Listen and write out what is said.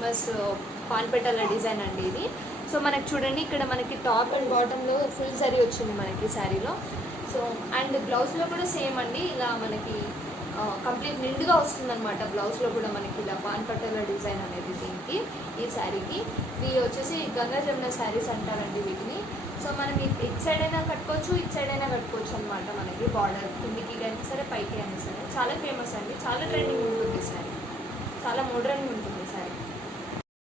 Famous పాన్పెట్టాల design అండి ఇది. So మనకి చూడండి ఇక్కడ మనకి టాప్ అండ్ బాటంలో ఫుల్ జరీ వచ్చింది మనకి శారీలో. సో అండ్ బ్లౌజ్లో కూడా సేమ్ అండి, ఇలా మనకి కంప్లీట్ నిండుగా వస్తుందన్నమాట. బ్లౌజ్లో కూడా మనకి ఇలా పాన్పట్టాల డిజైన్ అనేది దీనికి, ఈ శారీకి. ఇవి వచ్చేసి గంగా జమున శారీస్ అంటారండి వీటిని. సో మనం ఇటు సైడ్ అయినా కట్టుకోవచ్చు, ఇటు సైడ్ అయినా కట్టుకోవచ్చు అనమాట. మనకి బార్డర్ కిందికి అయినా సరే పైకి అయినా సరే చాలా ఫేమస్ అండి, చాలా ట్రెండింగ్ ఉంటుంది శారీ, చాలా మోడ్రన్గా ఉంటుంది శారీ.